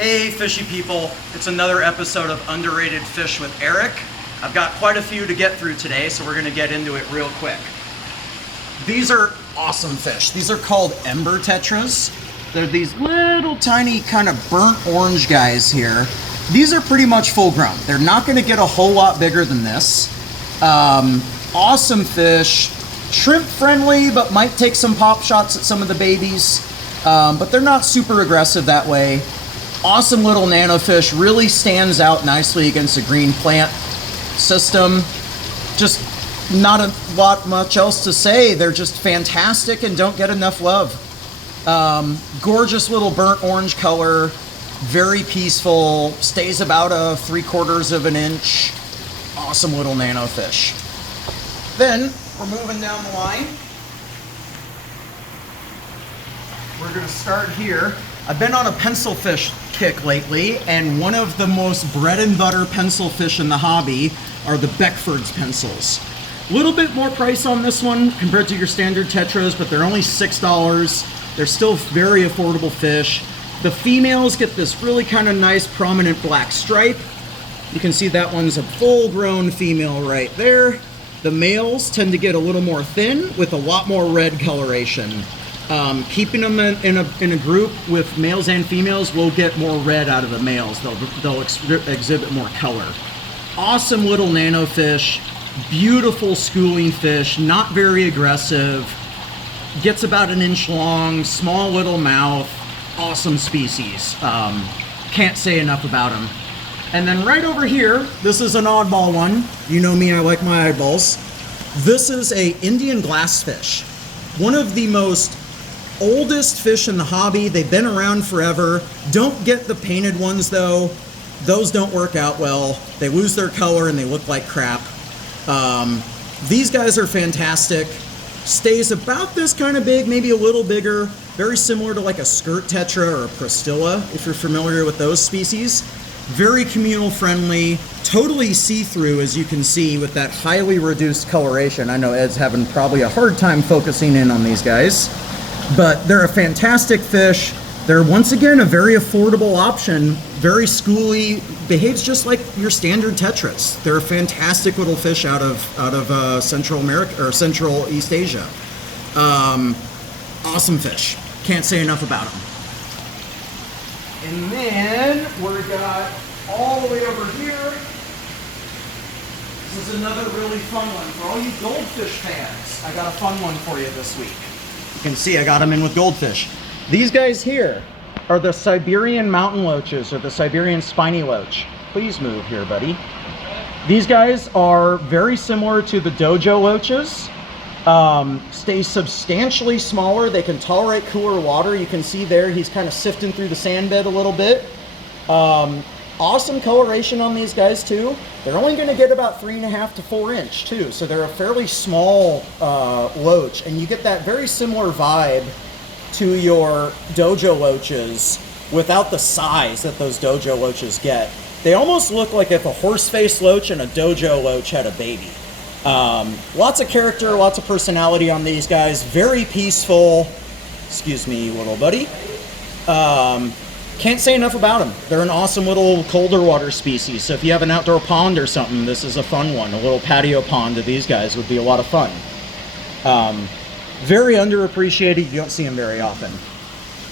Hey fishy people, it's another episode of Underrated Fish with Erik. I've got quite a few to get through today, so we're gonna get into it real quick. These are awesome fish. These are called Ember tetras. They're these little tiny kind of burnt orange guys here. These are pretty much full grown. They're not gonna get a whole lot bigger than this. Awesome fish. Shrimp friendly, but might take some pop shots at some of the babies. But they're not super aggressive that way. Awesome little nano fish, really stands out nicely against a green plant system. Just not a lot much else to say. They're just fantastic and don't get enough love. Gorgeous little burnt orange color, very peaceful, stays about a 3/4 of an inch. Awesome little nano fish. Then we're moving down the line. We're gonna start here. I've been on a pencil fish kick lately, and one of the most bread and butter pencil fish in the hobby are the Beckfords pencils. A little bit more price on this one compared to your standard tetras, but they're only $6. They're still very affordable fish. The females get this really kind of nice prominent black stripe. You can see that one's a full-grown female right there. The males tend to get a little more thin with a lot more red coloration. Keeping them in a group with males and females will get more red out of the males. They'll exhibit more color. Awesome little nano fish, beautiful schooling fish, not very aggressive, gets about an inch long, small little mouth, awesome species. Can't say enough about them. And then right over here, this is an oddball one. You know me, I like my eyeballs. This is a Indian glassfish. One of the most oldest fish in the hobby. They've been around forever. Don't get the painted ones though. Those don't work out well. They lose their color and they look like crap. These guys are fantastic. Stays about this kind of big, maybe a little bigger. Very similar to like a skirt tetra or a prostilla, if you're familiar with those species. Very communal friendly, totally see-through as you can see with that highly reduced coloration. I know Ed's having probably a hard time focusing in on these guys. But they're a fantastic fish. They're once again a very affordable option, very schooly, behaves just like your standard tetras. They're a fantastic little fish out of Central America or Central East Asia. Awesome fish. Can't say enough about them. And then we got all the way over here. This is another really fun one for all you goldfish fans. I got a fun one for you this week. You can see I got them in with goldfish. These guys here are the Siberian mountain loaches, or the Siberian spiny loach. Please move here, buddy. These guys are very similar to the dojo loaches. Stay substantially smaller. They can tolerate cooler water. You can see there he's kind of sifting through the sand bed a little bit. Awesome coloration on these guys too. They're only going to get about 3.5 to 4 inch too, so they're a fairly small loach, and you get that very similar vibe to your dojo loaches without the size that those dojo loaches get. They almost look like if a horse-faced loach and a dojo loach had a baby. Lots of character, lots of personality on these guys. Very peaceful. Excuse me, little buddy. Can't say enough about them. They're an awesome little colder water species. So if you have an outdoor pond or something, this is a fun one. A little patio pond to these guys would be a lot of fun. Very underappreciated. You don't see them very often.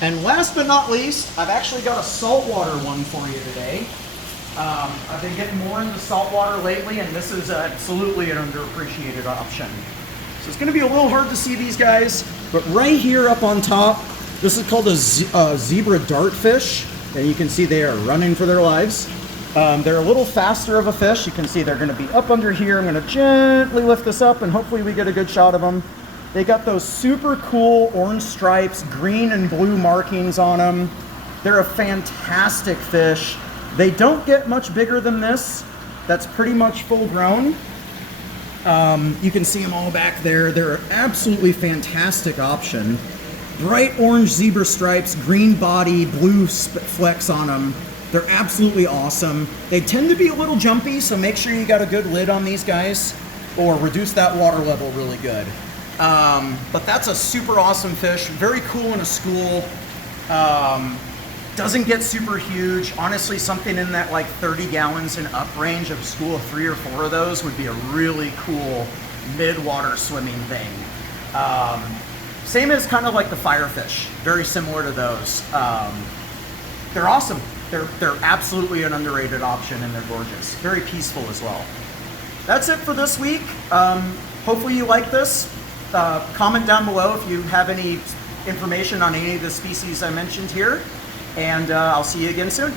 And last but not least, I've actually got a saltwater one for you today. I've been getting more into saltwater lately, and this is absolutely an underappreciated option. So it's going to be a little hard to see these guys, but right here up on top, this is called a zebra dartfish, and you can see they are running for their lives. They're a little faster of a fish. You can see they're going to be up under here. I'm going to gently lift this up, and hopefully we get a good shot of them. They got those super cool orange stripes, green and blue markings on them. They're a fantastic fish. They don't get much bigger than this. That's pretty much full grown. You can see them all back there. They're an absolutely fantastic option. Bright orange zebra stripes, green body, blue flecks on them. They're absolutely awesome. They tend to be a little jumpy, so make sure you got a good lid on these guys or reduce that water level really good. But that's a super awesome fish, very cool in a school. Doesn't get super huge. Honestly, something in that like 30 gallons and up range of a school of 3 or 4 of those would be a really cool mid-water swimming thing. Same as kind of like the firefish, very similar to those. They're awesome. They're absolutely an underrated option, and they're gorgeous. Very peaceful as well. That's it for this week. Hopefully you like this. Comment down below if you have any information on any of the species I mentioned here, and I'll see you again soon.